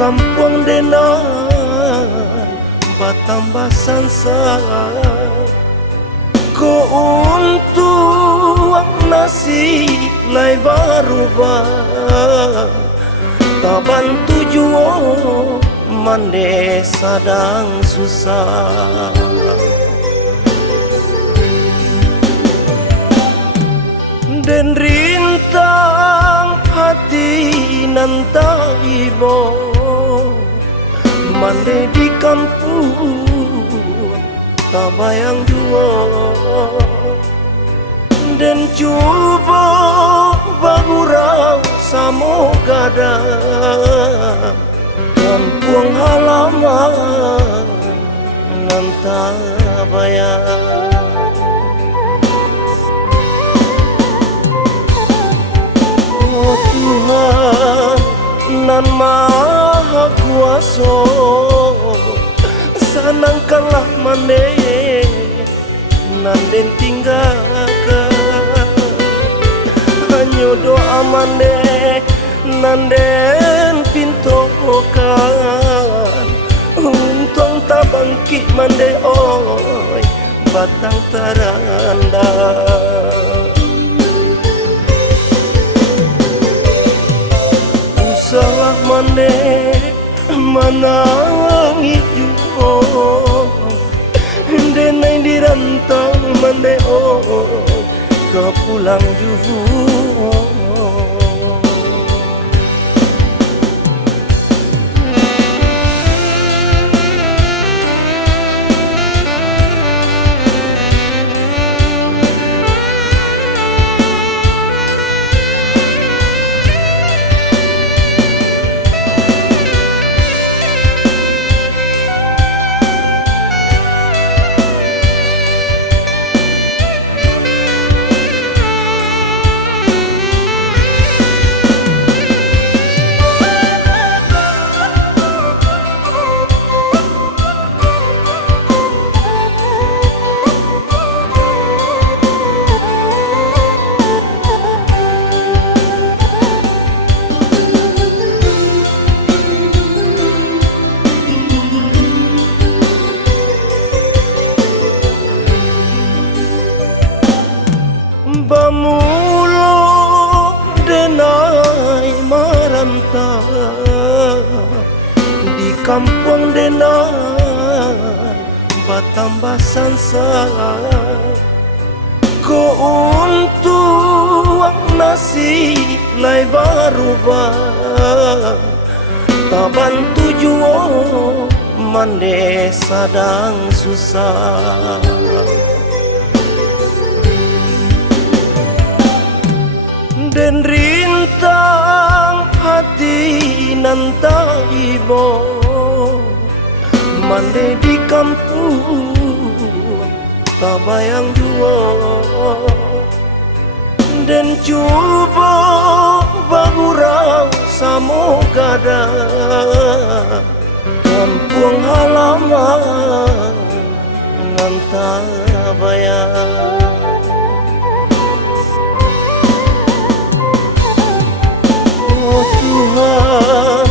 kampung denan batambah sansa ko untuk nasib lai barubah taban tujuh mande sadang susah dan rintang hati nanta ibo mande di kampung tabayang jua dan cuba bagurau samogada kampung halaman nanta bayang. Oh Tuhan nan maha kuasa, sanangkanlah mane nan den tinggalkan hanya doa mane nan den pintokan untung tak bangkit mande oi batang teranda. Salah mane manang ijo denai dirantang mane ke pulang juhu. Bamulo denai maranta di kampung denai batambah sansa ko untuk nasib lai barubah taban tujuh mande sadang susah dan rintang hati nanta ibo mande di kampung tabayang jua dan cuba bagurau samogada kampung halaman nanta bayang. Oh Tuhan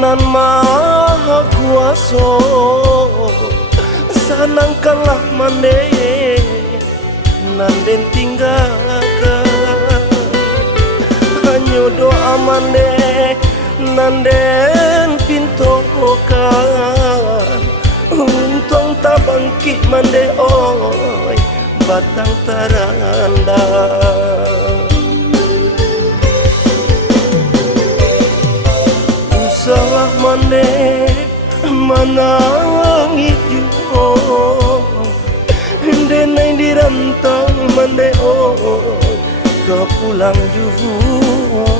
nan maha kuasa, sanangkanlah mane nan den tinggalkan hanya doa mane nan den pintokan untung tak bangkit mande oi batang teranda. Salah mane manang ijo denai dirantang mande ke pulang juhu.